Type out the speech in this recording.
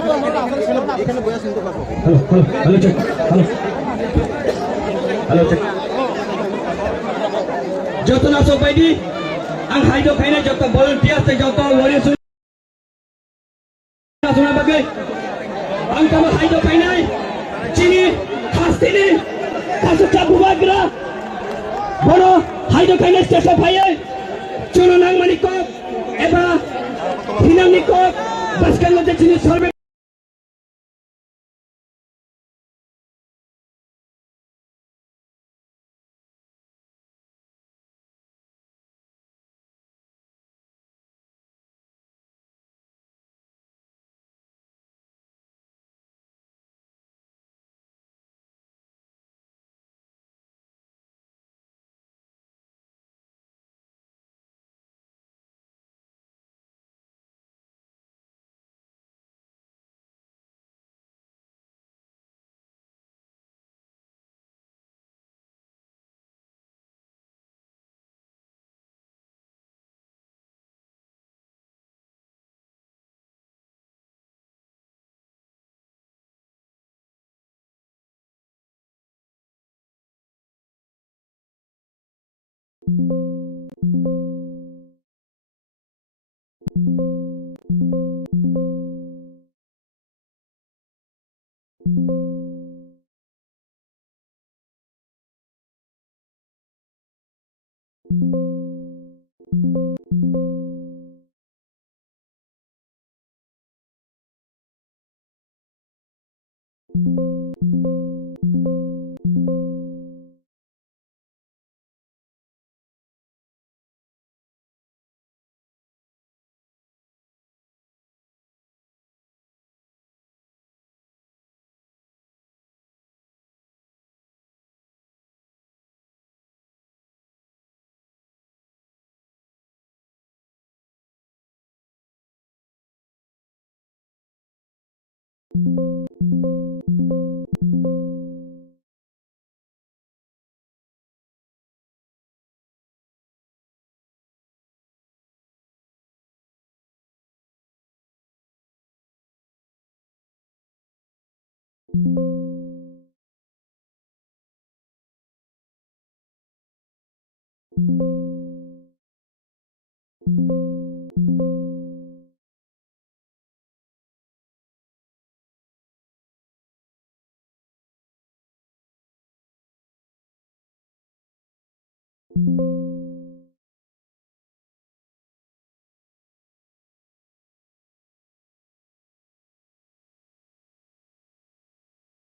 Halo cek. Halo cek. Joto nasok baidi, ang haido kaina joto volunteers te joto warriors suna bagai. Ang tama haido kaina, chini, hastini, kasutcha bubagra. Boro haido kaina station phai. Chuno nang maniko, eba, hinang niko, baskan mate chini sorbe.